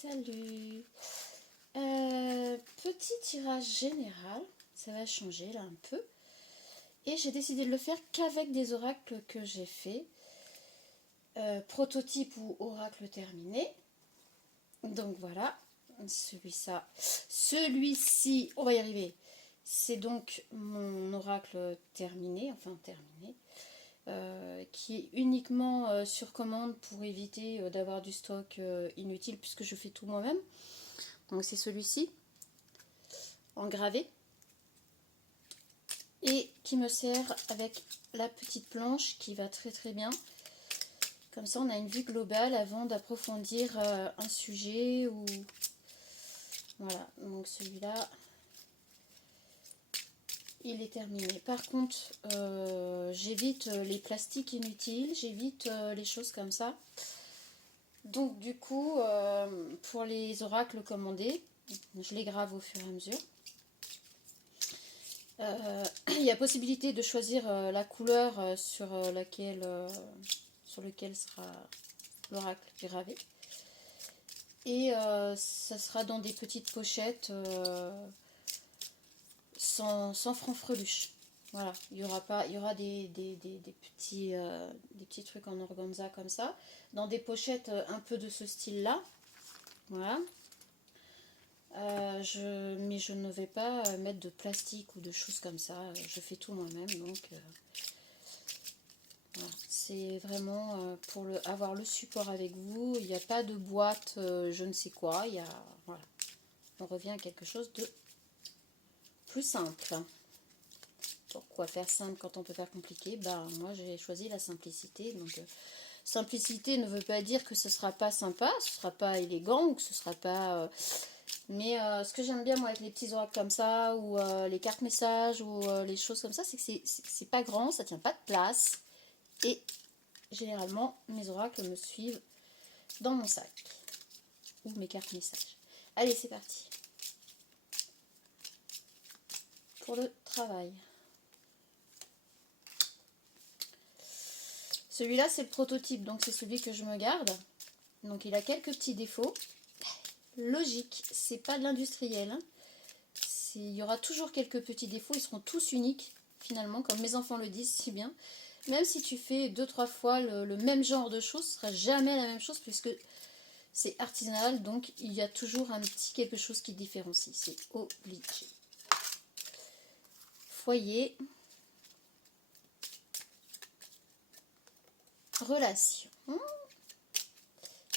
Salut. Petit tirage général, ça va changer là un peu. Et j'ai décidé de le faire qu'avec des oracles que j'ai fait. Prototype ou oracle terminé. Donc voilà, celui-ci, on va y arriver. C'est donc mon oracle terminé, qui est uniquement sur commande pour éviter d'avoir du stock inutile puisque je fais tout moi-même. Donc c'est celui-ci, en gravé, et qui me sert avec la petite planche qui va très très bien. Comme ça on a une vue globale avant d'approfondir un sujet ou... Voilà, donc celui-là, il est terminé. Par contre, j'évite les plastiques inutiles, j'évite les choses comme ça. Donc du coup, pour les oracles commandés, je les grave au fur et à mesure. Il y a possibilité de choisir la couleur sur lequel sera l'oracle gravé. Et ça sera dans des petites pochettes sans franc-freluche. Voilà, il y aura des petits trucs en organza comme ça, dans des pochettes un peu de ce style-là. Voilà. Mais je ne vais pas mettre de plastique ou de choses comme ça. Je fais tout moi-même, donc voilà. C'est vraiment pour avoir le support avec vous. Il n'y a pas de boîte, je ne sais quoi. Voilà. On revient à quelque chose de plus simple. Pourquoi faire simple quand on peut faire compliqué? Moi j'ai choisi la simplicité. Donc simplicité ne veut pas dire que ce sera pas sympa, ce sera pas élégant ou que ce sera pas... Mais ce que j'aime bien moi avec les petits oracles comme ça, ou les cartes messages, ou les choses comme ça, c'est que c'est pas grand, ça tient pas de place. Et généralement, mes oracles me suivent dans mon sac. Ou mes cartes messages. Allez, c'est parti. Pour le travail. Celui-là, c'est le prototype, donc c'est celui que je me garde. Donc il a quelques petits défauts. Logique, c'est pas de l'industriel. Il y aura toujours quelques petits défauts, ils seront tous uniques, finalement, comme mes enfants le disent si bien. Même si tu fais 2-3 fois le même genre de choses, ce sera jamais la même chose, puisque c'est artisanal, donc il y a toujours un petit quelque chose qui différencie, c'est obligé. Foyer. Relation.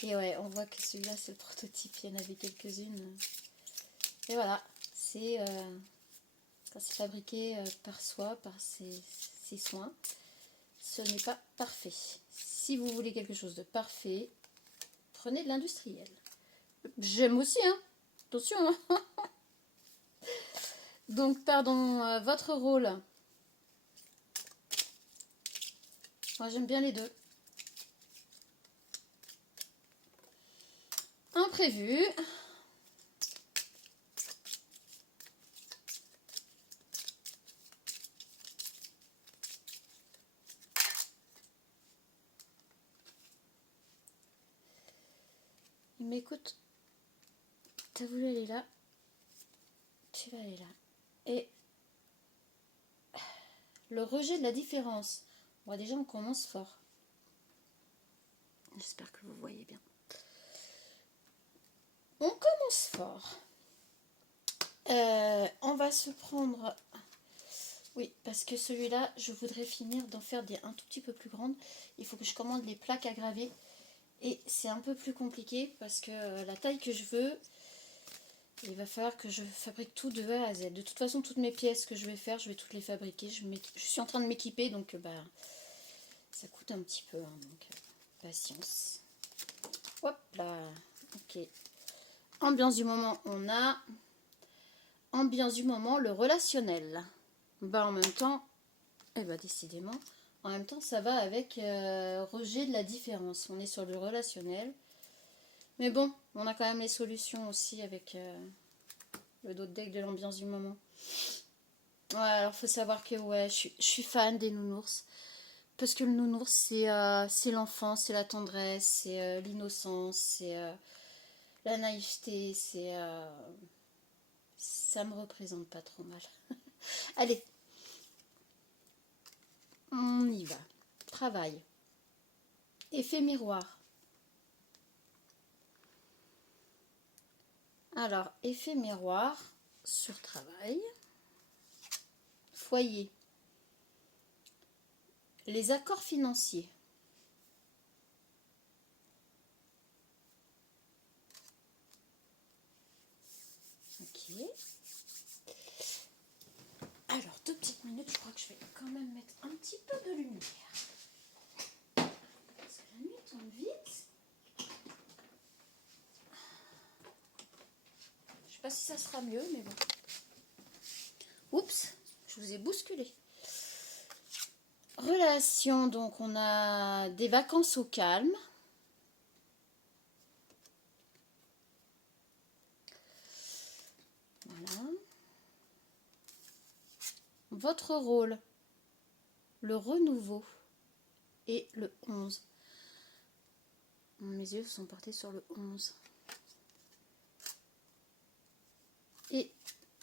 Et ouais, on voit que celui-là c'est le prototype, il y en avait quelques-unes. Et voilà, c'est quand c'est fabriqué par soi, par ses soins, ce n'est pas parfait. Si vous voulez quelque chose de parfait, prenez de l'industriel. J'aime aussi, hein. Attention, hein. Donc, pardon, votre rôle. Moi, j'aime bien les deux. Imprévu. Mais écoute, t'as voulu aller là, tu vas aller là. Et le rejet de la différence. Bon, déjà, on commence fort. J'espère que vous voyez bien. On commence fort. On va se prendre... Oui, parce que celui-là, je voudrais finir d'en faire un tout petit peu plus grandes. Il faut que je commande les plaques à graver. Et c'est un peu plus compliqué parce que la taille que je veux, il va falloir que je fabrique tout de A à Z. De toute façon, toutes mes pièces que je vais faire, je vais toutes les fabriquer. Je suis en train de m'équiper, donc ça coûte un petit peu. Hein, donc patience. Hop là. Ok. Ambiance du moment, on a. Ambiance du moment, le relationnel. En même temps, décidément, en même temps, ça va avec rejet de la différence. On est sur le relationnel. Mais bon, on a quand même les solutions aussi avec le dos de deck de l'ambiance du moment. Ouais, alors faut savoir que ouais, je suis fan des nounours. Parce que le nounours, c'est l'enfance, c'est la tendresse, c'est l'innocence, La naïveté, ça me représente pas trop mal. Allez, on y va. Travail. Effet miroir. Alors, effet miroir sur travail. Foyer. Les accords financiers. Ok. Alors, 2 petites minutes, je crois que je vais quand même mettre un petit peu de lumière. Parce que la nuit tombe vite. Je sais pas si ça sera mieux, mais bon. Oups, je vous ai bousculé. Relation, donc on a des vacances au calme. Voilà. Votre rôle, le renouveau et le 11. Mes yeux sont portés sur le 11. Et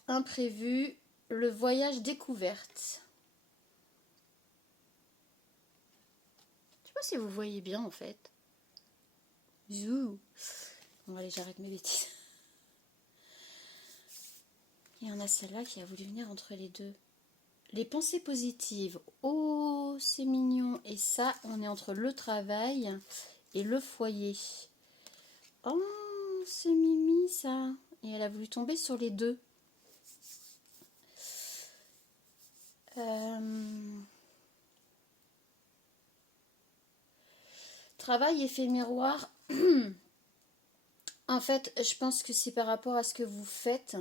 imprévu, le voyage découverte. Je sais pas si vous voyez bien en fait. Zou. Bon allez, j'arrête mes bêtises. Il y en a celle-là qui a voulu venir entre les deux. Les pensées positives. Oh, c'est mignon. Et ça, on est entre le travail et le foyer. Oh, c'est mimi ça. Et elle a voulu tomber sur les deux. Travail, effet miroir. En fait, je pense que c'est par rapport à ce que vous faites.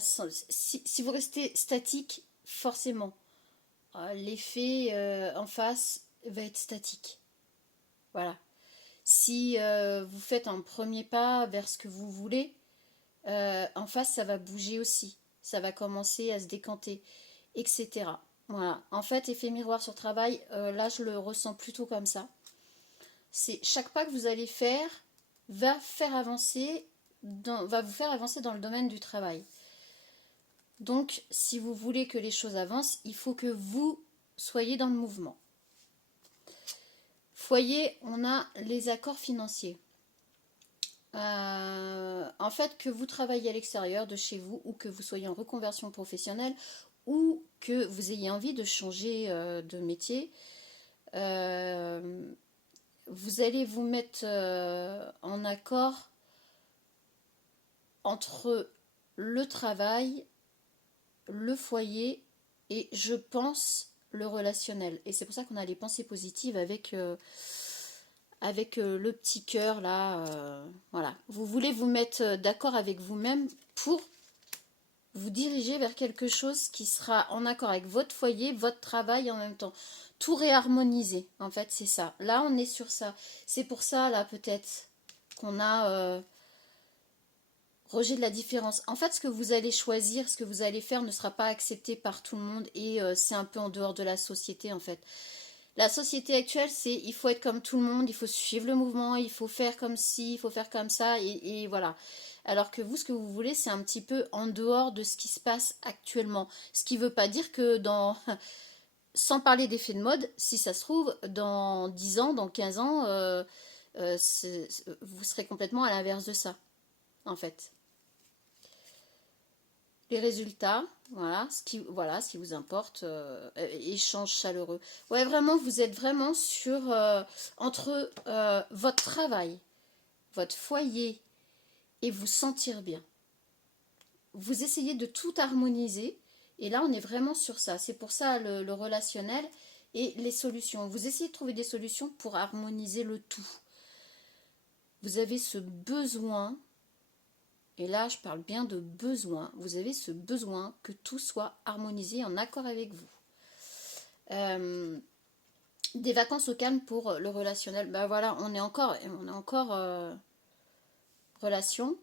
Si vous restez statique, forcément, l'effet en face va être statique. Voilà. Si vous faites un premier pas vers ce que vous voulez, en face, ça va bouger aussi. Ça va commencer à se décanter, etc. Voilà. En fait, effet miroir sur travail, là, je le ressens plutôt comme ça. C'est chaque pas que vous allez faire va vous faire avancer dans le domaine du travail. Donc, si vous voulez que les choses avancent, il faut que vous soyez dans le mouvement. Foyer, on a les accords financiers. En fait, que vous travaillez à l'extérieur de chez vous ou que vous soyez en reconversion professionnelle ou que vous ayez envie de changer de métier, vous allez vous mettre en accord entre le travail, le foyer et je pense le relationnel. Et c'est pour ça qu'on a les pensées positives avec le petit cœur là. Voilà. Vous voulez vous mettre d'accord avec vous-même pour vous diriger vers quelque chose qui sera en accord avec votre foyer, votre travail en même temps. Tout réharmoniser, en fait, c'est ça. Là, on est sur ça. C'est pour ça, là, peut-être, qu'on a rejet de la différence. En fait, ce que vous allez choisir, ce que vous allez faire ne sera pas accepté par tout le monde et c'est un peu en dehors de la société, en fait. La société actuelle, c'est il faut être comme tout le monde, il faut suivre le mouvement, il faut faire comme ci, il faut faire comme ça, et voilà. Alors que vous, ce que vous voulez, c'est un petit peu en dehors de ce qui se passe actuellement. Ce qui ne veut pas dire que sans parler d'effet de mode, si ça se trouve, dans 10 ans, dans 15 ans, vous serez complètement à l'inverse de ça, en fait. Les résultats, voilà ce qui vous importe, échange chaleureux. Ouais, vraiment, vous êtes vraiment sur entre votre travail, votre foyer et vous sentir bien. Vous essayez de tout harmoniser et là, on est vraiment sur ça. C'est pour ça le relationnel et les solutions. Vous essayez de trouver des solutions pour harmoniser le tout. Vous avez ce besoin. Et là, je parle bien de besoin. Vous avez ce besoin que tout soit harmonisé, en accord avec vous. Des vacances au calme pour le relationnel. Ben voilà, on est encore relation,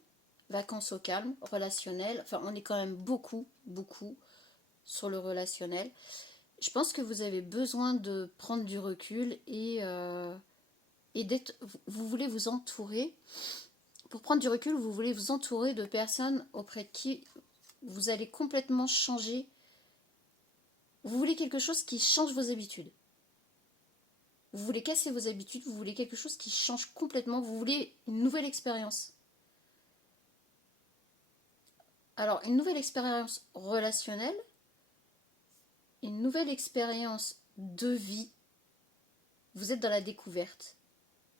vacances au calme, relationnel. Enfin, on est quand même beaucoup sur le relationnel. je pense que vous avez besoin de prendre du recul et d'être, vous voulez vous entourer. Pour prendre du recul, vous voulez vous entourer de personnes auprès de qui vous allez complètement changer. Vous voulez quelque chose qui change vos habitudes. Vous voulez casser vos habitudes, vous voulez quelque chose qui change complètement, vous voulez une nouvelle expérience. Alors, une nouvelle expérience relationnelle, une nouvelle expérience de vie. Vous êtes dans la découverte.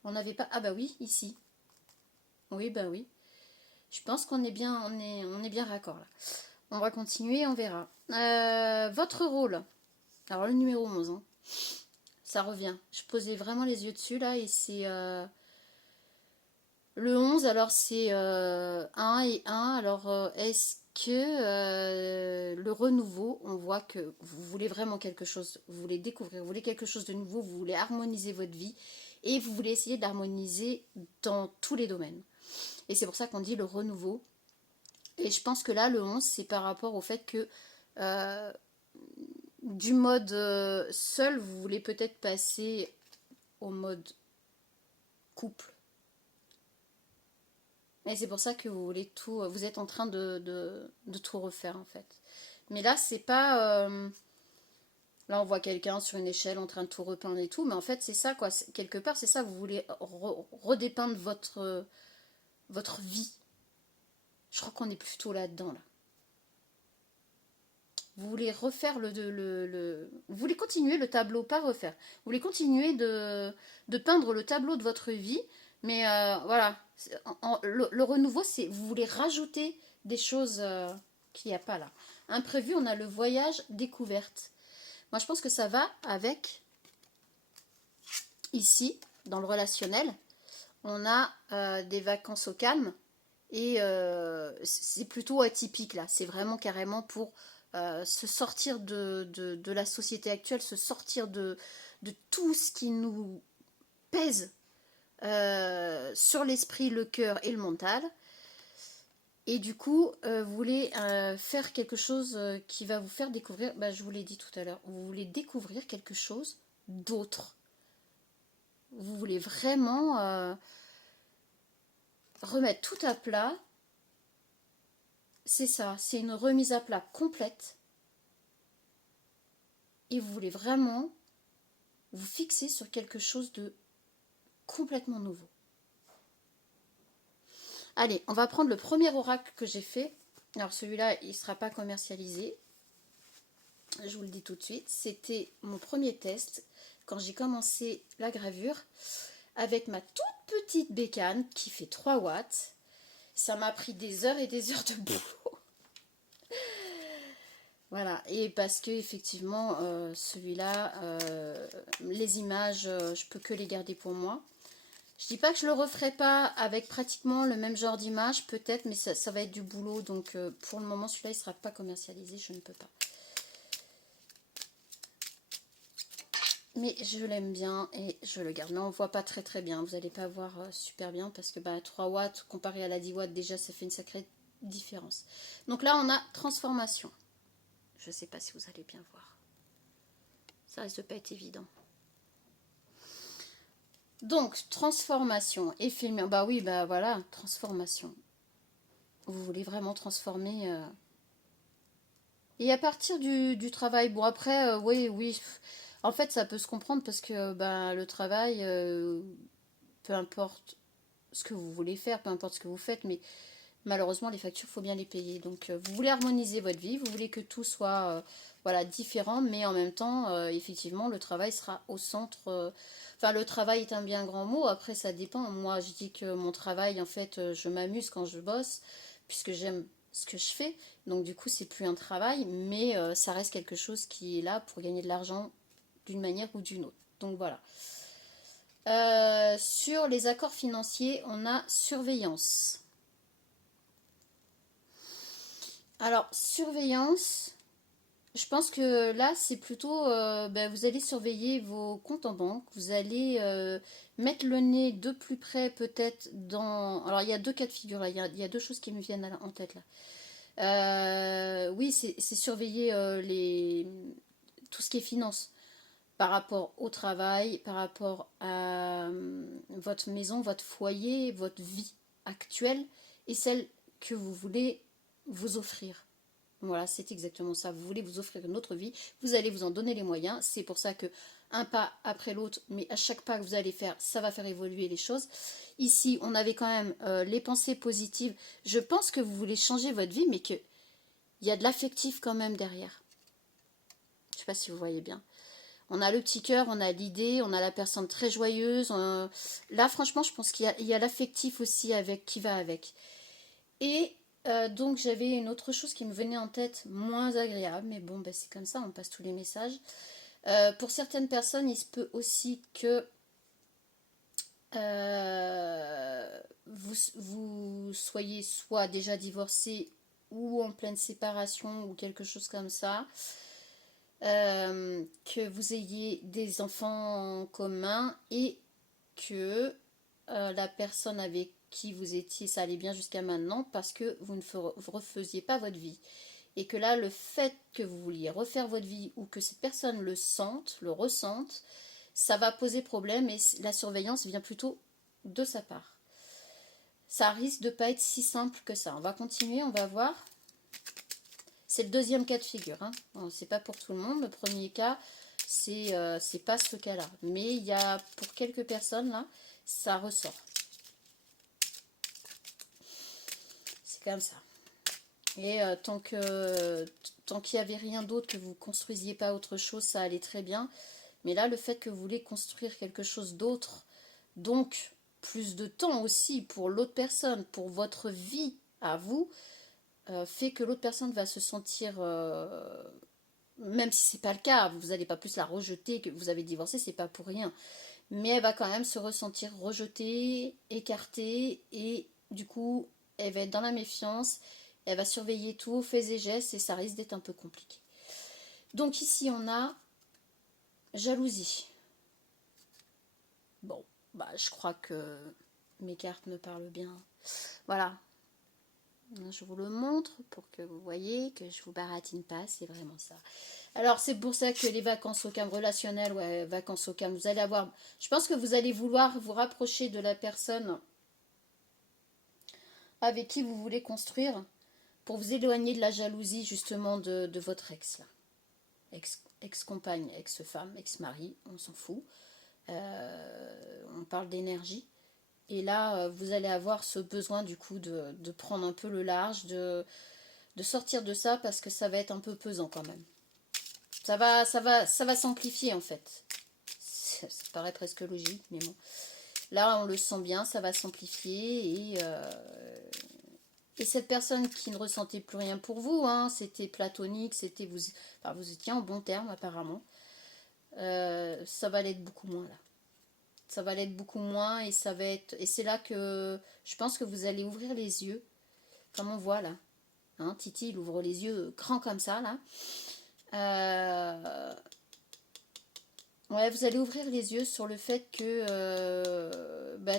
On n'avait pas... Ah bah oui, ici. Oui, bah oui. Je pense qu'on est bien, on est bien raccord là. On va continuer, on verra. Votre rôle. Alors le numéro 11, hein. Ça revient. Je posais vraiment les yeux dessus là et c'est... Le 11, alors c'est 1 et 1. Alors est-ce que le renouveau, on voit que vous voulez vraiment quelque chose, vous voulez découvrir, vous voulez quelque chose de nouveau, vous voulez harmoniser votre vie et vous voulez essayer d'harmoniser dans tous les domaines. Et c'est pour ça qu'on dit le renouveau. Et je pense que là, le 11, c'est par rapport au fait que du mode seul, vous voulez peut-être passer au mode couple. Et c'est pour ça que vous voulez tout, vous êtes en train de tout refaire en fait. Mais là, c'est pas... là, on voit quelqu'un sur une échelle en train de tout repeindre et tout, mais en fait, c'est ça quoi. Quelque part, c'est ça, vous voulez redépeindre votre vie. Je crois qu'on est plutôt là-dedans, là. Vous voulez refaire vous voulez continuer le tableau, pas refaire. Vous voulez continuer de peindre le tableau de votre vie, mais voilà. Le renouveau, c'est vous voulez rajouter des choses qu'il n'y a pas là. Imprévu, on a le voyage découverte. Moi, je pense que ça va avec, ici, dans le relationnel, on a des vacances au calme, et c'est plutôt atypique là. C'est vraiment carrément pour se sortir de la société actuelle, se sortir de tout ce qui nous pèse sur l'esprit, le cœur et le mental. Et du coup, vous voulez faire quelque chose qui va vous faire découvrir, je vous l'ai dit tout à l'heure, vous voulez découvrir quelque chose d'autre. Vous voulez vraiment remettre tout à plat. C'est ça, c'est une remise à plat complète. Et vous voulez vraiment vous fixer sur quelque chose de complètement nouveau. Allez, on va prendre le premier oracle que j'ai fait. Alors celui-là, il ne sera pas commercialisé. Je vous le dis tout de suite. C'était mon premier test quand j'ai commencé la gravure avec ma toute petite bécane qui fait 3 watts. Ça m'a pris des heures et des heures de boulot. Voilà, et parce que effectivement, celui-là, les images, je peux que les garder pour moi. Je dis pas que je le referai pas avec pratiquement le même genre d'image, peut-être, mais ça va être du boulot, donc pour le moment, celui-là, il sera pas commercialisé, je ne peux pas. Mais je l'aime bien et je le garde. Mais on ne voit pas très très bien, vous n'allez pas voir super bien, parce que 3 watts comparé à la 10 watts, déjà, ça fait une sacrée différence. Donc là, on a transformation. Je ne sais pas si vous allez bien voir. Ça risque de pas être évident. Donc, transformation et filmer. Bah oui, voilà, transformation. Vous voulez vraiment transformer. Et à partir du travail, bon après, oui. En fait, ça peut se comprendre parce que le travail, peu importe ce que vous voulez faire, peu importe ce que vous faites, mais malheureusement, les factures, il faut bien les payer. Donc, vous voulez harmoniser votre vie, vous voulez que tout soit différent, mais en même temps, effectivement, le travail sera au centre. Enfin, le travail est un bien grand mot. Après, ça dépend. Moi, je dis que mon travail, en fait, je m'amuse quand je bosse, puisque j'aime ce que je fais. Donc, du coup, c'est plus un travail, mais ça reste quelque chose qui est là pour gagner de l'argent d'une manière ou d'une autre. Donc, voilà. Sur les accords financiers, on a surveillance. Alors, surveillance, je pense que là, c'est plutôt, vous allez surveiller vos comptes en banque, vous allez mettre le nez de plus près peut-être dans... Alors, il y a deux cas de figure, là. Il y a deux choses qui me viennent en tête, là. Oui, c'est surveiller tout ce qui est finance, par rapport au travail, par rapport à votre maison, votre foyer, votre vie actuelle et celle que vous voulez vous offrir. Voilà, c'est exactement ça. Vous voulez vous offrir une autre vie, vous allez vous en donner les moyens. C'est pour ça que un pas après l'autre, mais à chaque pas que vous allez faire, ça va faire évoluer les choses. Ici, on avait quand même les pensées positives. Je pense que vous voulez changer votre vie, mais qu'il y a de l'affectif quand même derrière. Je ne sais pas si vous voyez bien. On a le petit cœur, on a l'idée, on a la personne très joyeuse. Là, franchement, je pense qu'il y a l'affectif aussi avec qui va avec. Et donc, j'avais une autre chose qui me venait en tête, moins agréable. Mais bon, ben, c'est comme ça, on passe tous les messages. Pour certaines personnes, il se peut aussi que vous soyez soit déjà divorcé ou en pleine séparation ou quelque chose comme ça. Que vous ayez des enfants en commun et que la personne avec qui vous étiez, ça allait bien jusqu'à maintenant parce que vous ne refaisiez pas votre vie. Et que là, le fait que vous vouliez refaire votre vie ou que cette personne le sente, le ressente, ça va poser problème et la surveillance vient plutôt de sa part. Ça risque de ne pas être si simple que ça. On va continuer, on va voir. C'est le deuxième cas de figure. Hein. Bon, c'est pas pour tout le monde. Le premier cas, c'est pas ce cas-là. Mais il y a pour quelques personnes, là, ça ressort. C'est comme ça. Et tant qu'il n'y avait rien d'autre, que vous ne construisiez pas autre chose, ça allait très bien. Mais là, le fait que vous voulez construire quelque chose d'autre, donc plus de temps aussi pour l'autre personne, pour votre vie à vous, fait que l'autre personne va se sentir, même si c'est pas le cas, vous n'allez pas plus la rejeter que vous avez divorcé, c'est pas pour rien. Mais elle va quand même se ressentir rejetée, écartée, et du coup, elle va être dans la méfiance, elle va surveiller tous vos faits et gestes, et ça risque d'être un peu compliqué. Donc ici, on a jalousie. Bon, bah je crois que mes cartes me parlent bien. Voilà. Je vous le montre pour que vous voyez que je vous baratine pas, c'est vraiment ça. Alors c'est pour ça que les vacances au calme relationnelles, ouais, vacances au calme, vous allez avoir, je pense que vous allez vouloir vous rapprocher de la personne avec qui vous voulez construire pour vous éloigner de la jalousie justement de votre ex là. Ex-compagne, ex-femme, ex-mari, on s'en fout. On parle d'énergie. Et là, vous allez avoir ce besoin du coup de prendre un peu le large, de sortir de ça parce que ça va être un peu pesant quand même. Ça va s'amplifier en fait. Ça paraît presque logique, mais bon. Là, on le sent bien, ça va s'amplifier et cette personne qui ne ressentait plus rien pour vous, hein, c'était platonique, c'était vous étiez en bon terme apparemment. Ça va l'être beaucoup moins là. Ça va l'être beaucoup moins et ça va être. Et c'est là que je pense que vous allez ouvrir les yeux. Comme on voit là. Hein, Titi, il ouvre les yeux grands comme ça là. Ouais, vous allez ouvrir les yeux sur le fait que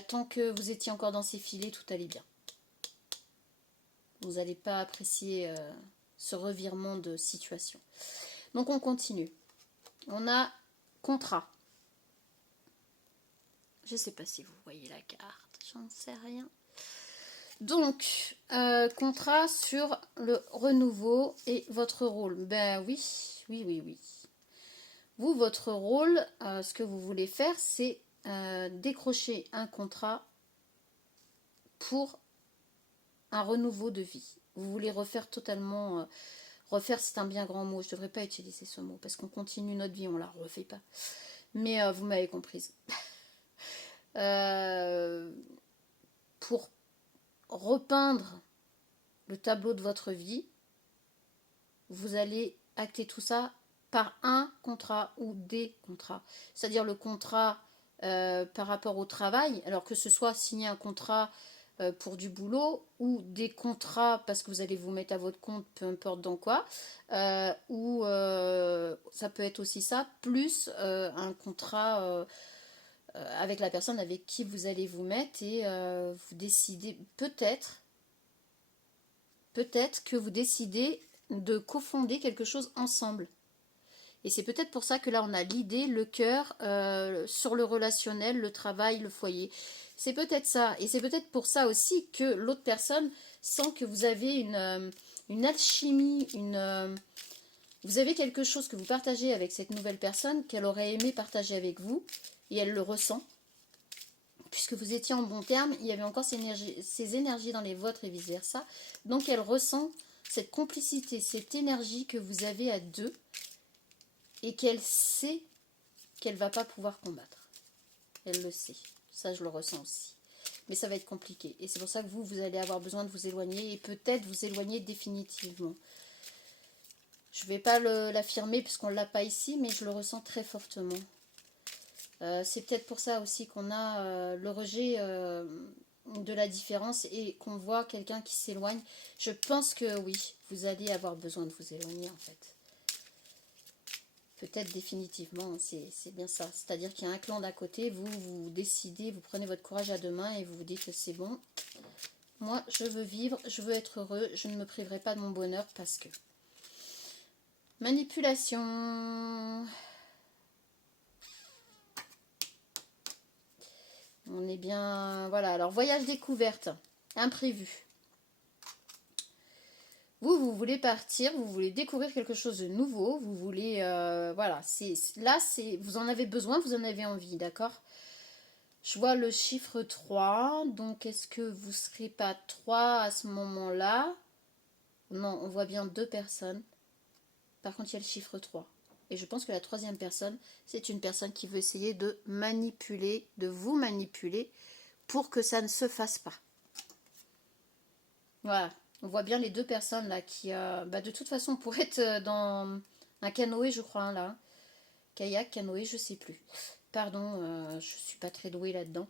tant que vous étiez encore dans ces filets, tout allait bien. Vous n'allez pas apprécier ce revirement de situation. Donc on continue. On a contrat. Je ne sais pas si vous voyez la carte, j'en sais rien. Donc, contrat sur le renouveau et votre rôle. Ben oui. Vous, votre rôle, ce que vous voulez faire, c'est décrocher un contrat pour un renouveau de vie. Vous voulez refaire totalement... refaire, c'est un bien grand mot. Je ne devrais pas utiliser ce mot parce qu'on continue notre vie, on ne la refait pas. Mais vous m'avez comprise. Pour repeindre le tableau de votre vie, vous allez acter tout ça par un contrat ou des contrats. C'est-à-dire le contrat par rapport au travail, alors que ce soit signer un contrat pour du boulot ou des contrats parce que vous allez vous mettre à votre compte, peu importe dans quoi, ou ça peut être aussi ça, plus un contrat avec la personne avec qui vous allez vous mettre et vous décidez peut-être que vous décidez de cofonder quelque chose ensemble. Et c'est peut-être pour ça que là, on a l'idée, le cœur, sur le relationnel, le travail, le foyer. C'est peut-être ça. Et c'est peut-être pour ça aussi que l'autre personne sent que vous avez une alchimie, vous avez quelque chose que vous partagez avec cette nouvelle personne qu'elle aurait aimé partager avec vous. Et elle le ressent. Puisque vous étiez en bon terme, il y avait encore ces énergies dans les vôtres et vice-versa. Donc elle ressent cette complicité, cette énergie que vous avez à deux et qu'elle sait qu'elle ne va pas pouvoir combattre. Elle le sait. Ça, je le ressens aussi. Mais ça va être compliqué. Et c'est pour ça que vous allez avoir besoin de vous éloigner et peut-être vous éloigner définitivement. Je ne vais pas l'affirmer puisqu'on ne l'a pas ici, mais je le ressens très fortement. C'est peut-être pour ça aussi qu'on a le rejet de la différence et qu'on voit quelqu'un qui s'éloigne. Je pense que oui, vous allez avoir besoin de vous éloigner en fait. Peut-être définitivement, c'est bien ça. C'est-à-dire qu'il y a un clan d'à côté, vous décidez, vous prenez votre courage à deux mains et vous vous dites que c'est bon. Moi, je veux vivre, je veux être heureux, je ne me priverai pas de mon bonheur parce que... Manipulation... On est bien... Voilà, alors voyage découverte, imprévu. Vous voulez partir, vous voulez découvrir quelque chose de nouveau, vous voulez... voilà, là, vous en avez besoin, vous en avez envie, d'accord? Je vois le chiffre 3, donc est-ce que vous ne serez pas 3 à ce moment-là? Non, on voit bien 2 personnes. Par contre, il y a le chiffre 3. Et je pense que la troisième personne, c'est une personne qui veut essayer de manipuler, de vous manipuler pour que ça ne se fasse pas. Voilà, on voit bien les 2 personnes là qui, de toute façon, pour être dans un canoë, je crois, là. Kayak, canoë, je sais plus. Pardon, je suis pas très douée là-dedans.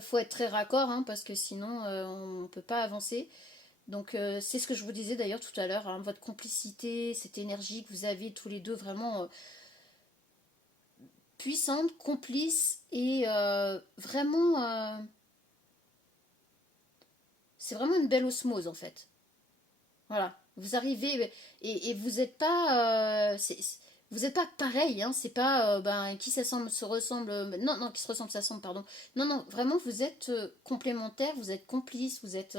Faut être très raccord, hein, parce que sinon, on ne peut pas avancer. Donc c'est ce que je vous disais d'ailleurs tout à l'heure, hein, votre complicité, cette énergie que vous avez tous les deux vraiment puissante, complice et vraiment, c'est vraiment une belle osmose en fait. Voilà, vous arrivez et vous n'êtes pas, vous n'êtes pas pareil, hein, c'est pas qui s'assemble se ressemble, non, qui se ressemble s'assemble, pardon. Non, vraiment vous êtes complémentaires, vous êtes complices, vous êtes...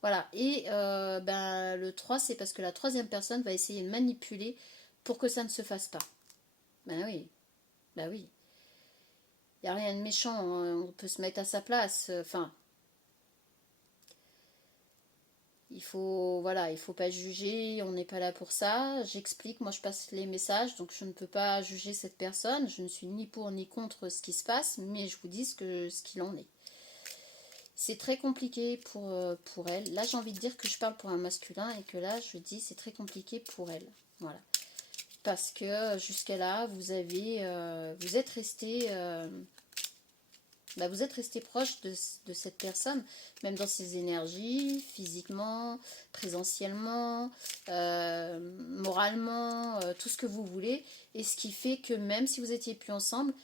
voilà, et le 3 c'est parce que la troisième personne va essayer de manipuler pour que ça ne se fasse pas. Ben oui, ben oui. Il n'y a rien de méchant, hein, on peut se mettre à sa place, enfin... Il faut, voilà, il faut pas juger, on n'est pas là pour ça. J'explique, moi je passe les messages, donc je ne peux pas juger cette personne. Je ne suis ni pour ni contre ce qui se passe, mais je vous dis ce qu'il en est. C'est très compliqué pour elle. Là, j'ai envie de dire que je parle pour un masculin et que là, je dis c'est très compliqué pour elle. Voilà. Parce que jusqu'à là, vous êtes resté... vous êtes resté proche de cette personne, même dans ses énergies, physiquement, présentiellement, moralement, tout ce que vous voulez. Et ce qui fait que même si vous étiez plus ensemble,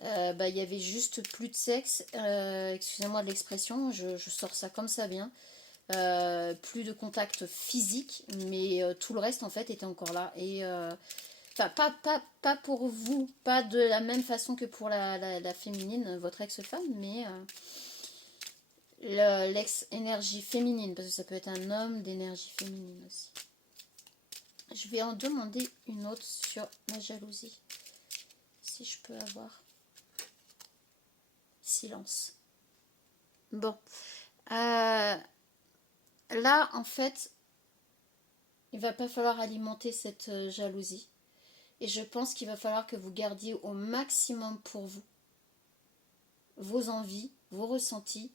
il y avait juste plus de sexe. Excusez-moi de l'expression, je sors ça comme ça vient. Plus de contact physique, mais tout le reste en fait était encore là. Et... enfin, pas pour vous, pas de la même façon que pour la féminine, votre ex-femme, mais l'ex-énergie féminine, parce que ça peut être un homme d'énergie féminine aussi. Je vais en demander une autre sur la jalousie. Si je peux avoir. Silence. Bon. Là, en fait, il va pas falloir alimenter cette jalousie. Et je pense qu'il va falloir que vous gardiez au maximum pour vous vos envies, vos ressentis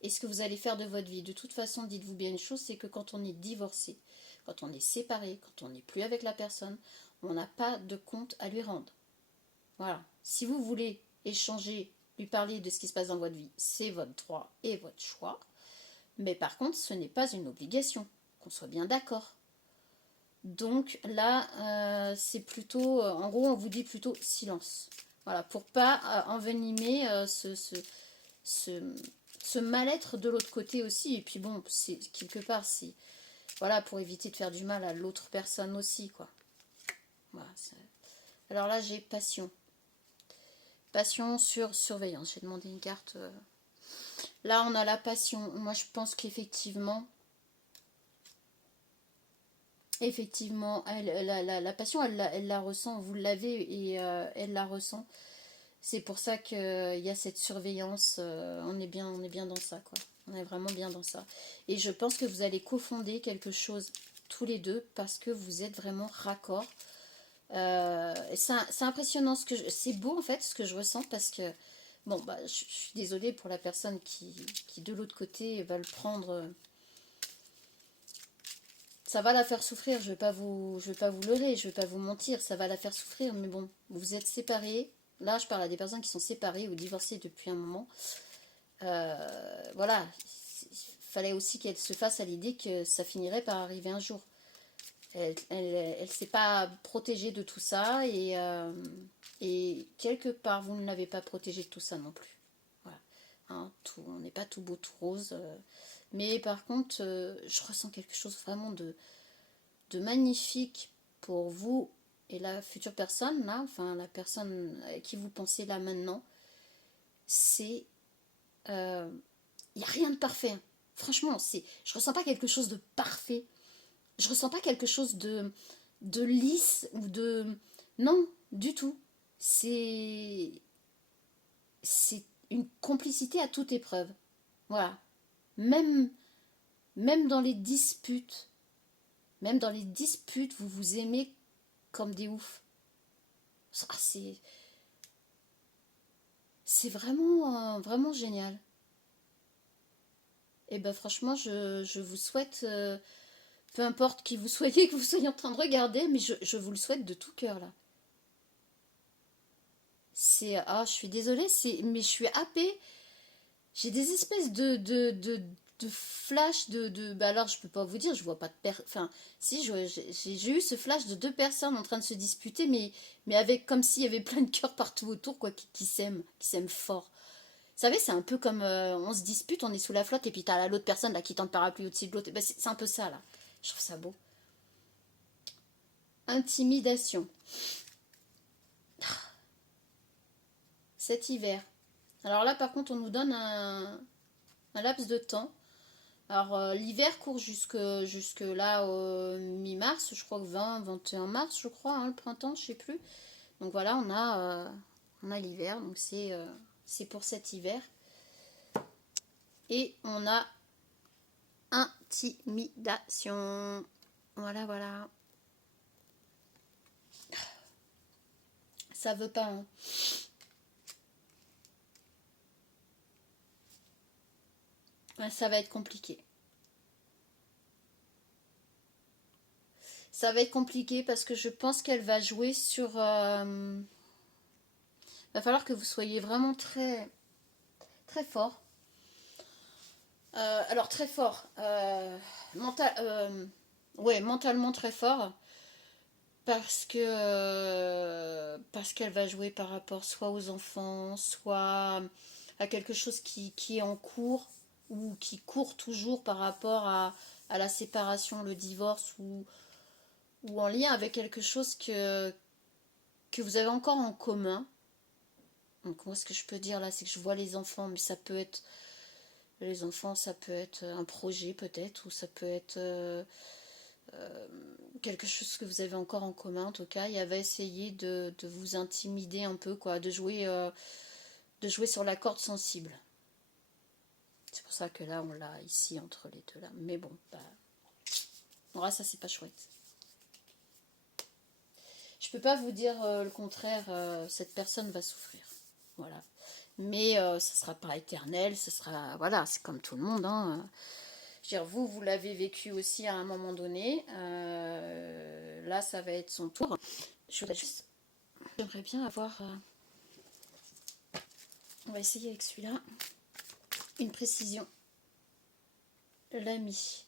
et ce que vous allez faire de votre vie. De toute façon, dites-vous bien une chose, c'est que quand on est divorcé, quand on est séparé, quand on n'est plus avec la personne, on n'a pas de compte à lui rendre. Voilà. Si vous voulez échanger, lui parler de ce qui se passe dans votre vie, c'est votre droit et votre choix. Mais par contre, ce n'est pas une obligation, qu'on soit bien d'accord. Donc là, c'est plutôt, en gros, on vous dit plutôt silence. Voilà, pour pas envenimer ce mal-être de l'autre côté aussi. Et puis bon, c'est quelque part, c'est voilà, pour éviter de faire du mal à l'autre personne aussi, quoi. Voilà, alors là, j'ai passion. Passion sur surveillance. J'ai demandé une carte. Là, on a la passion. Moi, je pense qu'effectivement, la passion, elle la ressent. Vous l'avez et elle la ressent. C'est pour ça qu'il y a cette surveillance. On est bien dans ça, quoi. On est vraiment bien dans ça. Et je pense que vous allez cofonder quelque chose tous les deux parce que vous êtes vraiment raccord. C'est impressionnant. C'est beau, en fait, ce que je ressens parce que, bon, bah, je suis désolée pour la personne qui de l'autre côté, va le prendre. Ça va la faire souffrir. Je vais pas vous leurrer, je vais pas vous mentir. Ça va la faire souffrir, mais bon, vous êtes séparés. Là, je parle à des personnes qui sont séparées ou divorcées depuis un moment. Voilà, il fallait aussi qu'elle se fasse à l'idée que ça finirait par arriver un jour. Elle s'est pas protégée de tout ça et quelque part, vous ne l'avez pas protégée de tout ça non plus. Voilà. Hein, on n'est pas tout beau, tout rose. Mais par contre, je ressens quelque chose vraiment de magnifique pour vous et la future personne, là, enfin la personne à qui vous pensez là maintenant. C'est... Il n'y a rien de parfait. Hein. Franchement, je ressens pas quelque chose de parfait. Je ressens pas quelque chose de lisse ou de... Non, du tout. C'est une complicité à toute épreuve. Voilà. Même, même dans les disputes, vous vous aimez comme des oufs. Ah, c'est vraiment, vraiment génial. Et ben franchement, je vous souhaite, peu importe qui vous soyez, que vous soyez en train de regarder, mais je vous le souhaite de tout cœur là. Je suis désolée, mais je suis happée. J'ai des espèces de flash bah alors je peux pas vous dire, je vois pas de enfin, si, j'ai eu ce flash de deux personnes en train de se disputer, mais avec, comme s'il y avait plein de cœurs partout autour, quoi, qui s'aiment fort. Vous savez, c'est un peu comme on se dispute, on est sous la flotte, et puis t'as l'autre personne là qui tend le parapluie au-dessus de l'autre. Ben, c'est un peu ça là. Je trouve ça beau. Intimidation. Cet hiver. Alors là, par contre, on nous donne un laps de temps. Alors, l'hiver court jusque là, mi-mars, je crois que 21 mars, je crois, hein, le printemps, je sais plus. Donc voilà, on a l'hiver, donc c'est pour cet hiver. Et on a intimidation. Voilà, voilà. Ça veut pas, hein. Ça va être compliqué. Ça va être compliqué parce que je pense qu'elle va jouer sur... va falloir que vous soyez vraiment très, très fort. Alors très fort. Ouais, mentalement très fort. Parce qu'elle va jouer par rapport soit aux enfants, soit à quelque chose qui est en cours ou qui court toujours par rapport à la séparation, le divorce ou en lien avec quelque chose que vous avez encore en commun. Donc moi ce que je peux dire là, c'est que je vois les enfants, mais ça peut être les enfants, ça peut être un projet peut-être, ou ça peut être quelque chose que vous avez encore en commun. En tout cas, il avait essayé de vous intimider un peu, quoi, de jouer sur la corde sensible. C'est pour ça que là, on l'a ici entre les deux là. Mais bon, bah, ça c'est pas chouette. Je peux pas vous dire le contraire. Cette personne va souffrir, voilà. Mais ça sera pas éternel. Ça sera, voilà, c'est comme tout le monde. Hein. Je veux dire, vous l'avez vécu aussi à un moment donné. Là, ça va être son tour. J'aimerais bien avoir. On va essayer avec celui-là. Une précision. L'ami.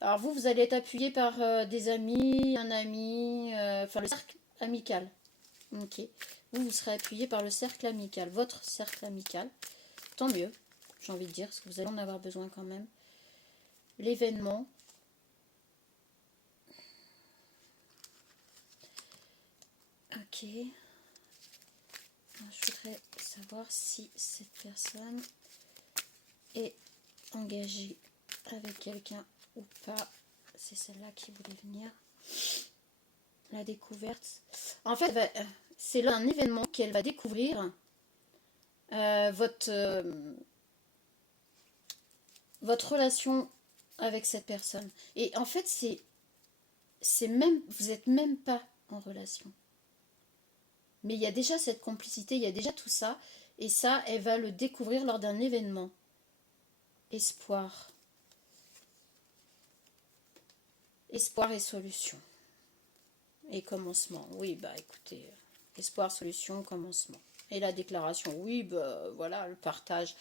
Alors vous allez être appuyé par des amis, un ami, enfin le cercle amical. Ok. Vous serez appuyé par le cercle amical, votre cercle amical. Tant mieux, j'ai envie de dire, parce que vous allez en avoir besoin quand même. L'événement. Ok. Je voudrais savoir si cette personne est engagée avec quelqu'un ou pas. C'est celle-là qui voulait venir. La découverte. En fait, c'est là un événement qu'elle va découvrir votre relation avec cette personne. Et en fait, vous n'êtes même pas en relation. Mais il y a déjà cette complicité, il y a déjà tout ça. Et ça, elle va le découvrir lors d'un événement. Espoir. Espoir et solution. Et commencement. Oui, bah écoutez, espoir, solution, commencement. Et la déclaration. Oui, bah voilà, le partage.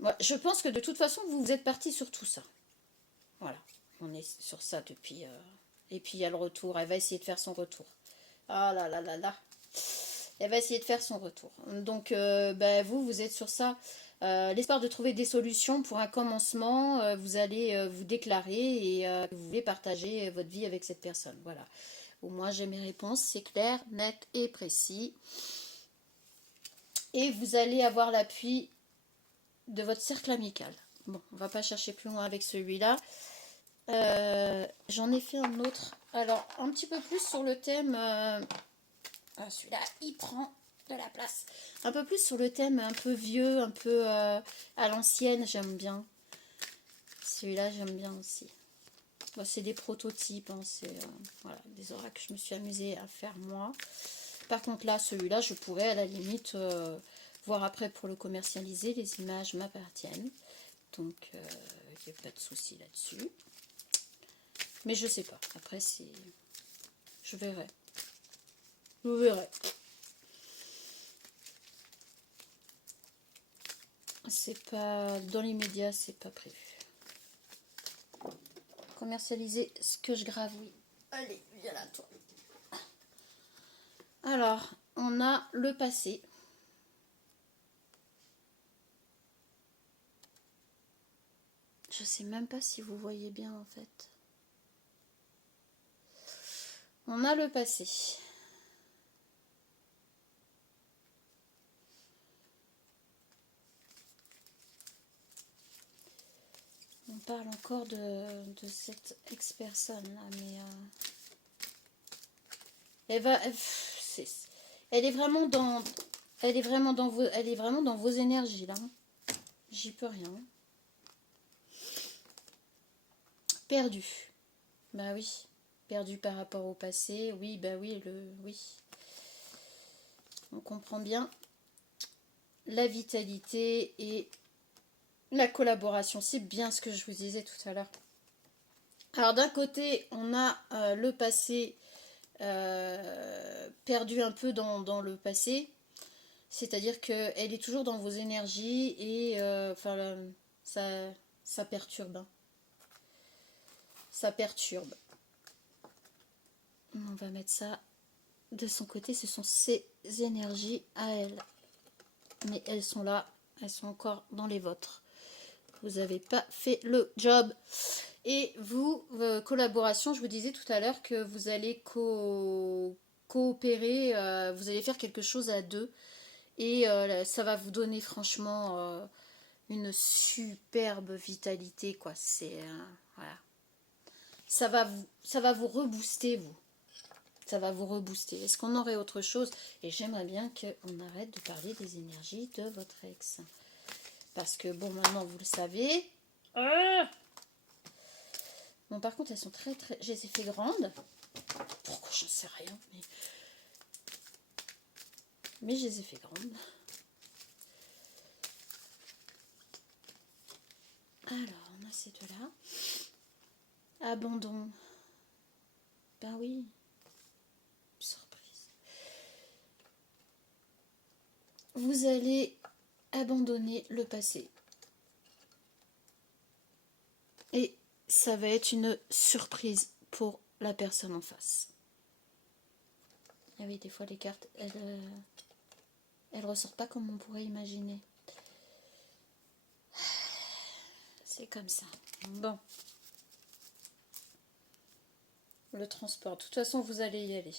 Ouais, je pense que de toute façon, vous êtes parti sur tout ça. Voilà, on est sur ça depuis... Et puis il y a le retour, elle va essayer de faire son retour. Ah là là là là. Elle va essayer de faire son retour. Donc vous êtes sur ça. L'espoir de trouver des solutions pour un commencement, vous allez vous déclarer et vous voulez partager votre vie avec cette personne. Voilà. Au moins j'ai mes réponses, c'est clair, net et précis. Et vous allez avoir l'appui de votre cercle amical. Bon, on va pas chercher plus loin avec celui-là. J'en ai fait un autre. Alors, un petit peu plus sur le thème... celui-là, il prend de la place. Un peu plus sur le thème un peu vieux, un peu à l'ancienne, j'aime bien. Celui-là, j'aime bien aussi. Bon, c'est des prototypes, hein, c'est voilà, des oracles que je me suis amusée à faire moi. Par contre, là, celui-là, je pourrais à la limite voir après pour le commercialiser. Les images m'appartiennent. Donc, il n'y a pas de souci là-dessus. Mais je sais pas. Après, c'est... Je verrai. Je verrai. C'est pas... Dans l'immédiat, c'est pas prévu. Commercialiser ce que je grave, oui. Allez, viens là, toi. Alors, on a le passé. Je sais même pas si vous voyez bien, en fait. On a le passé. On parle encore de cette ex-personne là, mais elle est vraiment dans, elle est vraiment dans vos énergies là. J'y peux rien. Perdu. Bah oui. Perdu par rapport au passé. Oui, bah oui, oui. On comprend bien la vitalité et la collaboration. C'est bien ce que je vous disais tout à l'heure. Alors d'un côté, on a le passé perdu un peu dans le passé. C'est-à-dire qu'elle est toujours dans vos énergies et ça perturbe. Hein. Ça perturbe. On va mettre ça de son côté. Ce sont ses énergies à elle. Mais elles sont là. Elles sont encore dans les vôtres. Vous n'avez pas fait le job. Et vous, collaboration, je vous disais tout à l'heure que vous allez coopérer. Vous allez faire quelque chose à deux. Et ça va vous donner franchement une superbe vitalité, quoi. C'est voilà. Ça va vous rebooster, vous. Ça va vous rebooster. Est-ce qu'on aurait autre chose? Et j'aimerais bien qu'on arrête de parler des énergies de votre ex. Parce que bon, maintenant vous le savez. Bon, par contre, elles sont très très. Je les ai fait grandes. Pourquoi j'en sais rien, mais je les ai fait grandes. Alors, on a ces deux-là. Abandon. Ben oui. Surprise. Vous allez abandonner le passé. Et ça va être une surprise pour la personne en face. Ah oui, des fois les cartes, elles ressortent pas comme on pourrait imaginer. C'est comme ça. Bon. Le transport. De toute façon, vous allez y aller.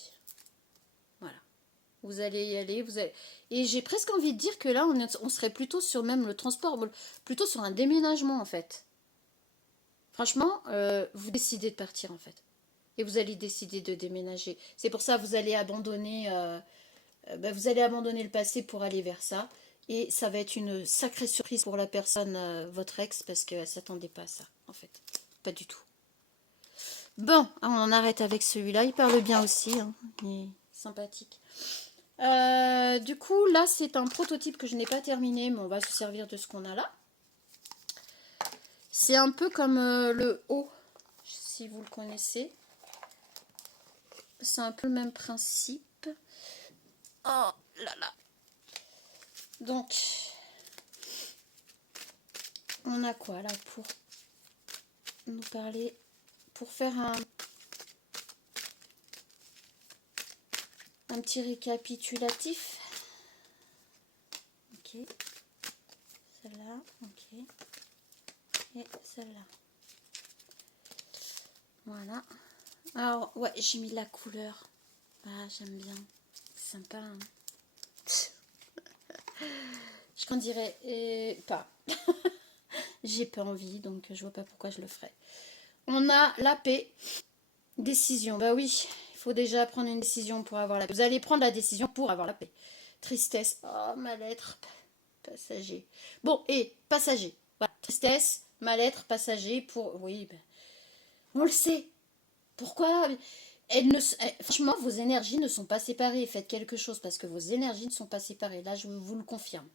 Vous allez y aller, et j'ai presque envie de dire que là, on serait plutôt sur même le transport, plutôt sur un déménagement en fait. Franchement, vous décidez de partir en fait. Et vous allez décider de déménager. C'est pour ça que vous allez abandonner le passé pour aller vers ça. Et ça va être une sacrée surprise pour la personne, votre ex, parce qu'elle ne s'attendait pas à ça, en fait. Pas du tout. Bon, on en arrête avec celui-là. Il parle bien aussi. Hein. Il est sympathique. Du coup, là, c'est un prototype que je n'ai pas terminé, mais on va se servir de ce qu'on a là. C'est un peu comme le haut, si vous le connaissez. C'est un peu le même principe. Oh là là. Donc, on a quoi là pour nous parler, pour faire un petit récapitulatif. Ok. Celle-là, ok. Et celle-là. Voilà. Alors, ouais, j'ai mis la couleur. Ah, j'aime bien. C'est sympa, hein. Je qu'en dirais pas. J'ai pas envie, donc je vois pas pourquoi je le ferais. On a la paix. Décision. Bah oui, il faut déjà prendre une décision pour avoir la paix. Vous allez prendre la décision pour avoir la paix. Tristesse. Oh, ma lettre. Passager. Bon, et passager. Voilà. Tristesse, ma lettre, passager pour... Oui, ben, on le sait. Pourquoi franchement, vos énergies ne sont pas séparées. Faites quelque chose parce que vos énergies ne sont pas séparées. Là, je vous le confirme.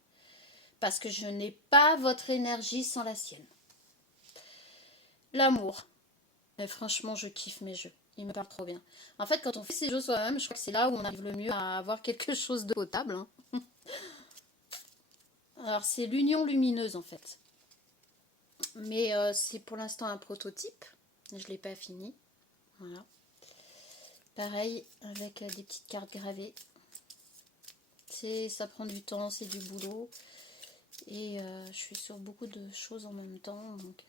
Parce que je n'ai pas votre énergie sans la sienne. L'amour. Mais franchement, je kiffe mes jeux. Ils me parlent trop bien. En fait, quand on fait ces jeux soi-même, je crois que c'est là où on arrive le mieux à avoir quelque chose de potable. Hein. Alors, c'est l'union lumineuse, en fait. Mais c'est pour l'instant un prototype. Je ne l'ai pas fini. Voilà. Pareil, avec des petites cartes gravées. Ça prend du temps, c'est du boulot. Et je suis sur beaucoup de choses en même temps. Donc,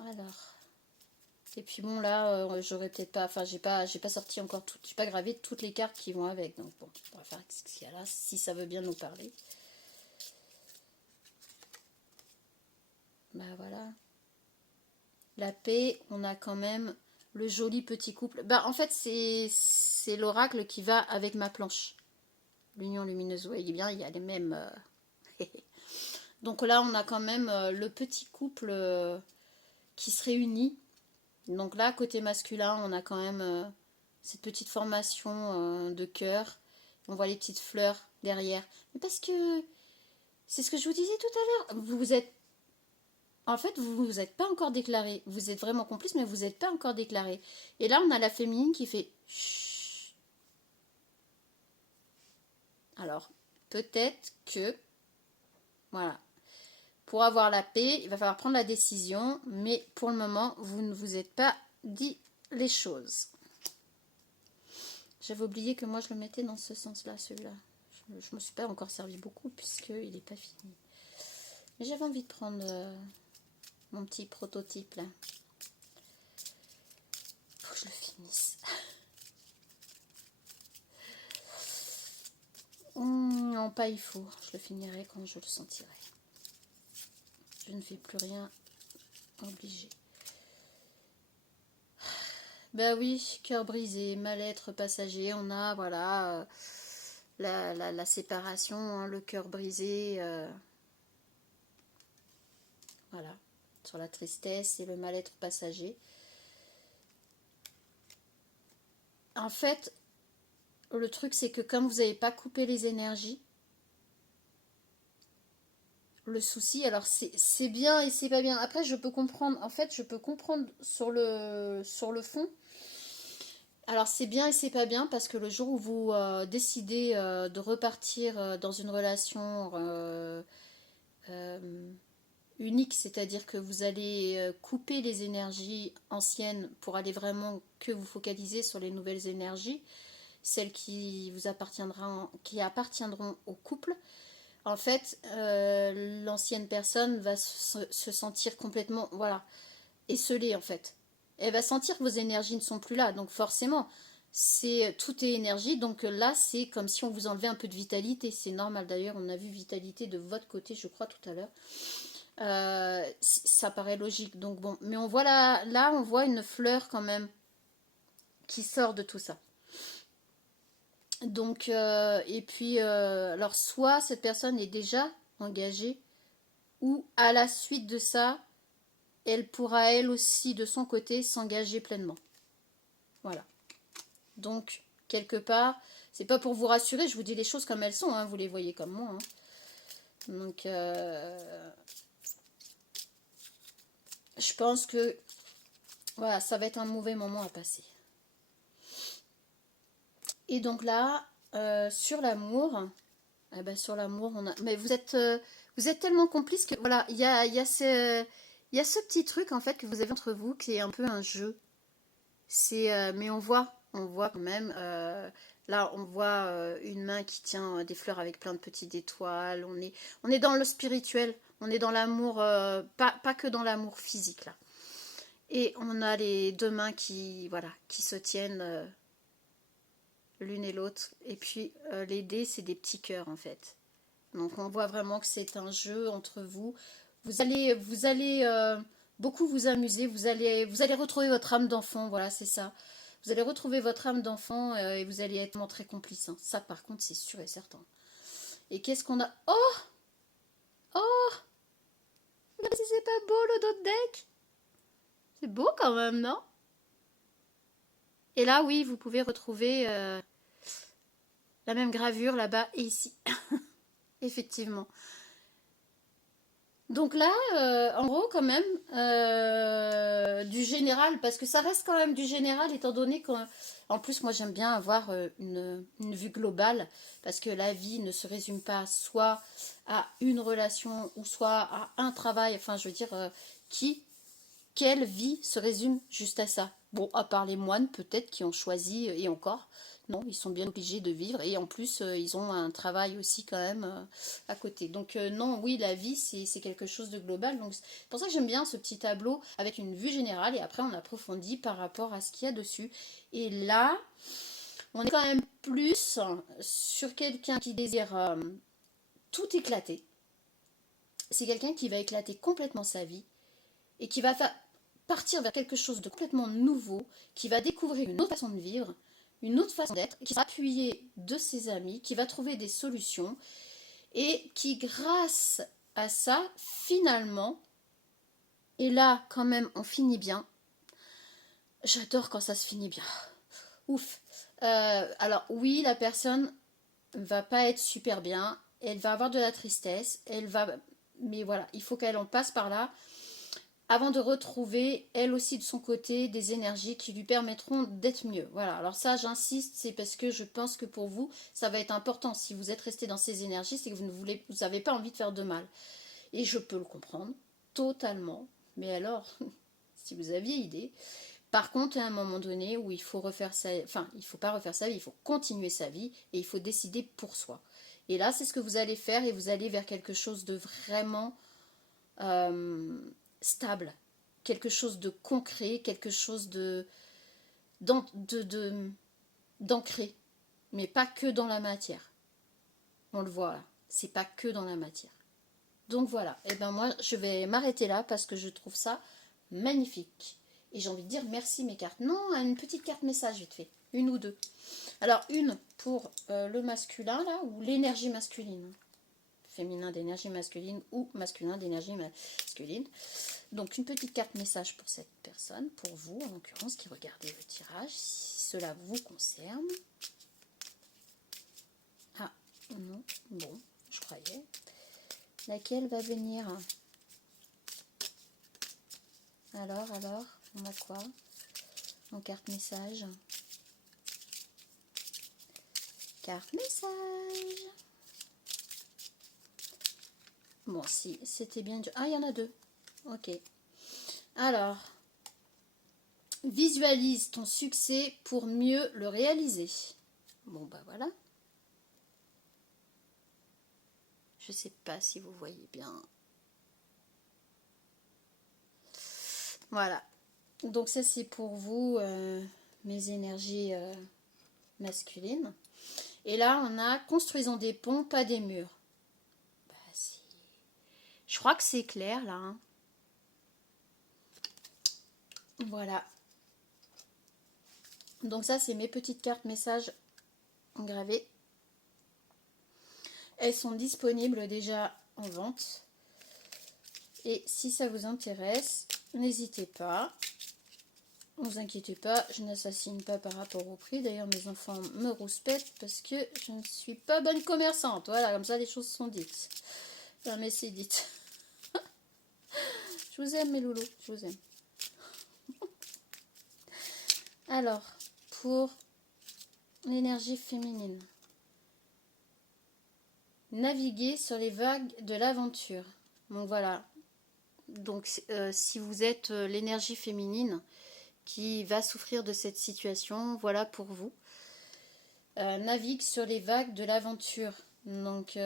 alors. Et puis bon, là, j'aurais peut-être pas... Enfin, j'ai pas sorti encore tout... J'ai pas gravé toutes les cartes qui vont avec. Donc bon, on va faire ce qu'il y a là, si ça veut bien nous parler. Bah voilà. La paix, on a quand même le joli petit couple. Bah en fait, c'est l'oracle qui va avec ma planche. L'union lumineuse, vous voyez bien, il y a les mêmes... Donc là, on a quand même le petit couple qui se réunit. Donc là, côté masculin, on a quand même cette petite formation de cœur. On voit les petites fleurs derrière. Mais parce que c'est ce que je vous disais tout à l'heure. Vous êtes... En fait, vous n'êtes pas encore déclaré. Vous êtes vraiment complice, mais vous n'êtes pas encore déclaré. Et là, on a la féminine qui fait... Chut. Alors, peut-être que... Voilà. Pour avoir la paix, il va falloir prendre la décision. Mais pour le moment, vous ne vous êtes pas dit les choses. J'avais oublié que moi, je le mettais dans ce sens-là, celui-là. Je ne me suis pas encore servi beaucoup, puisqu'il n'est pas fini. Mais j'avais envie de prendre... mon petit prototype là. Faut que je le finisse. Non, pas il faut. Je le finirai quand je le sentirai. Je ne fais plus rien obligé. Bah oui, cœur brisé, mal-être passager. On a, voilà, la séparation, hein, le cœur brisé. Voilà. Sur la tristesse et le mal-être passager. En fait, le truc c'est que comme vous n'avez pas coupé les énergies, le souci, alors c'est bien et c'est pas bien. Après, je peux comprendre, en fait, je peux comprendre sur le fond. Alors, c'est bien et c'est pas bien parce que le jour où vous décidez de repartir dans une relation unique, c'est-à-dire que vous allez couper les énergies anciennes pour aller vraiment que vous focaliser sur les nouvelles énergies, celles qui vous appartiendront au couple. En fait, l'ancienne personne va se sentir complètement, voilà, esselée en fait. Elle va sentir que vos énergies ne sont plus là, donc forcément, tout est énergie. Donc là, c'est comme si on vous enlevait un peu de vitalité. C'est normal d'ailleurs, on a vu vitalité de votre côté, je crois, tout à l'heure. Ça paraît logique. Donc bon, mais on voit là, on voit une fleur quand même qui sort de tout ça. Donc, et puis, alors soit cette personne est déjà engagée, ou à la suite de ça, elle pourra elle aussi de son côté s'engager pleinement. Voilà. Donc, quelque part, c'est pas pour vous rassurer, je vous dis les choses comme elles sont, hein, vous les voyez comme moi. Hein. Donc, je pense que voilà, ça va être un mauvais moment à passer. Et donc là, sur l'amour, eh ben, sur l'amour, on a. Mais vous êtes tellement complices que voilà, il y a ce petit truc en fait que vous avez entre vous qui est un peu un jeu. Mais on voit quand même. Là, on voit une main qui tient des fleurs avec plein de petites étoiles. On est dans le spirituel. On est dans l'amour, pas que dans l'amour physique là. Et on a les deux mains voilà, qui se tiennent l'une et l'autre. Et puis les dés, c'est des petits cœurs en fait. Donc on voit vraiment que c'est un jeu entre vous. Vous allez beaucoup vous amuser. Vous allez retrouver votre âme d'enfant. Voilà, c'est ça. Vous allez retrouver votre âme d'enfant et vous allez être très complice. Hein. Ça, par contre, c'est sûr et certain. Et qu'est-ce qu'on a? Oh! Oh! Regardez si c'est pas beau le dos de deck! C'est beau quand même, non? Et là, oui, vous pouvez retrouver la même gravure là-bas et ici. Effectivement. Donc là, en gros, quand même, du général, parce que ça reste quand même du général, étant donné qu'en plus, moi, j'aime bien avoir une vue globale, parce que la vie ne se résume pas soit à une relation ou soit à un travail. Enfin, je veux dire, quelle vie se résume juste à ça? Bon, à part les moines, peut-être, qui ont choisi, et encore, non, ils sont bien obligés de vivre, et en plus, ils ont un travail aussi quand même à côté. Donc non, oui, la vie, c'est quelque chose de global. Donc c'est pour ça que j'aime bien ce petit tableau avec une vue générale, et après on approfondit par rapport à ce qu'il y a dessus. Et là, on est quand même plus sur quelqu'un qui désire tout éclater. C'est quelqu'un qui va éclater complètement sa vie, et qui va partir vers quelque chose de complètement nouveau, qui va découvrir une autre façon de vivre, une autre façon d'être, qui va appuyer de ses amis, qui va trouver des solutions, et qui, grâce à ça, finalement, et là, quand même, on finit bien. J'adore quand ça se finit bien. Ouf. Alors, oui, la personne va pas être super bien, elle va avoir de la tristesse, mais voilà, il faut qu'elle en passe par là avant de retrouver, elle aussi de son côté, des énergies qui lui permettront d'être mieux. Voilà, alors ça j'insiste, c'est parce que je pense que pour vous, ça va être important. Si vous êtes resté dans ces énergies, c'est que vous n'avez pas envie de faire de mal. Et je peux le comprendre, totalement. Mais alors, si vous aviez idée. Par contre, à un moment donné où il faut refaire enfin, il ne faut pas refaire sa vie, il faut continuer sa vie et il faut décider pour soi. Et là, c'est ce que vous allez faire et vous allez vers quelque chose de vraiment stable, quelque chose de concret, quelque chose d'ancré, mais pas que dans la matière. On le voit là, c'est pas que dans la matière. Donc voilà, et ben moi je vais m'arrêter là parce que je trouve ça magnifique. Et j'ai envie de dire merci mes cartes. Non, une petite carte message vite fait, une ou deux. Alors une pour le masculin là, ou l'énergie masculine. Féminin d'énergie masculine ou masculin d'énergie masculine. Donc une petite carte message pour cette personne, pour vous en l'occurrence qui regardez le tirage, si cela vous concerne. Ah non, bon, je croyais. Laquelle va venir? Alors, on a quoi en carte message? Carte message. Bon, si, c'était bien... Ah, il y en a deux. Ok. Alors, visualise ton succès pour mieux le réaliser. Bon, bah voilà. Je sais pas si vous voyez bien. Voilà. Donc ça, c'est pour vous, mes énergies masculine. Et là, on a construisons des ponts, pas des murs. Bah, je crois que c'est clair là. Hein. Voilà. Donc ça, c'est mes petites cartes messages gravées. Elles sont disponibles déjà en vente. Et si ça vous intéresse, n'hésitez pas. Ne vous inquiétez pas, je n'assassine pas par rapport au prix. D'ailleurs, mes enfants me rouspètent parce que je ne suis pas bonne commerçante. Voilà, comme ça, les choses sont dites. Enfin, mais c'est dit. Je vous aime, mes loulous. Je vous aime. Alors, pour l'énergie féminine. Naviguer sur les vagues de l'aventure. Donc, voilà. Donc, si vous êtes l'énergie féminine qui va souffrir de cette situation, voilà pour vous. Navigue sur les vagues de l'aventure. Donc,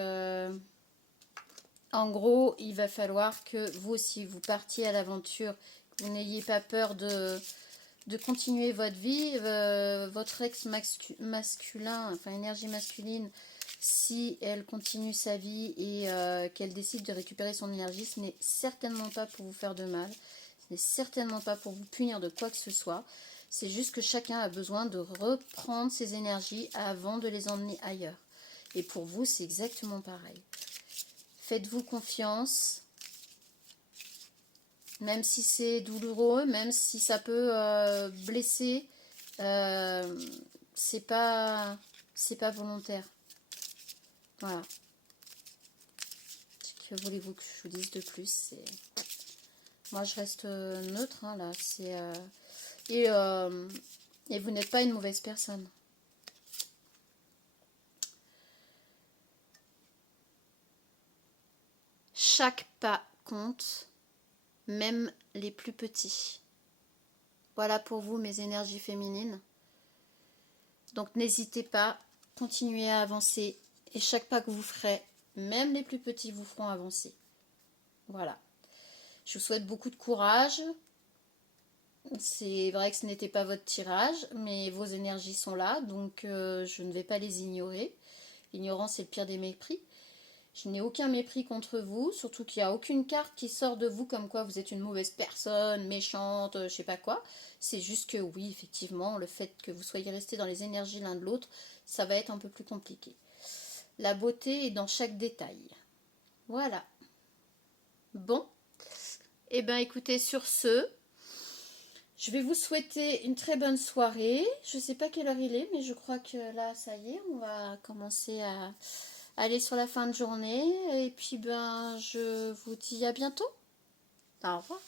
en gros, il va falloir que vous aussi, vous partiez à l'aventure. Vous n'ayez pas peur de continuer votre vie. Votre ex masculin, enfin énergie masculine, si elle continue sa vie et qu'elle décide de récupérer son énergie, ce n'est certainement pas pour vous faire de mal. Ce n'est certainement pas pour vous punir de quoi que ce soit. C'est juste que chacun a besoin de reprendre ses énergies avant de les emmener ailleurs. Et pour vous, c'est exactement pareil. Faites-vous confiance. Même si c'est douloureux, même si ça peut blesser, c'est pas volontaire. Voilà. Que voulez-vous que je vous dise de plus? Moi, je reste neutre, hein, là. Et vous n'êtes pas une mauvaise personne. Chaque pas compte, même les plus petits. Voilà pour vous, mes énergies féminines. Donc, n'hésitez pas, continuez à avancer. Et chaque pas que vous ferez, même les plus petits, vous feront avancer. Voilà. Je vous souhaite beaucoup de courage. C'est vrai que ce n'était pas votre tirage, mais vos énergies sont là, donc je ne vais pas les ignorer. L'ignorance est le pire des mépris. Je n'ai aucun mépris contre vous, surtout qu'il n'y a aucune carte qui sort de vous comme quoi vous êtes une mauvaise personne, méchante, je sais pas quoi. C'est juste que oui, effectivement, le fait que vous soyez restés dans les énergies l'un de l'autre, ça va être un peu plus compliqué. La beauté est dans chaque détail. Voilà. Bon. Eh bien, écoutez, sur ce, je vais vous souhaiter une très bonne soirée. Je ne sais pas quelle heure il est, mais je crois que là, ça y est, on va commencer à aller sur la fin de journée. Et puis, je vous dis à bientôt. Au revoir.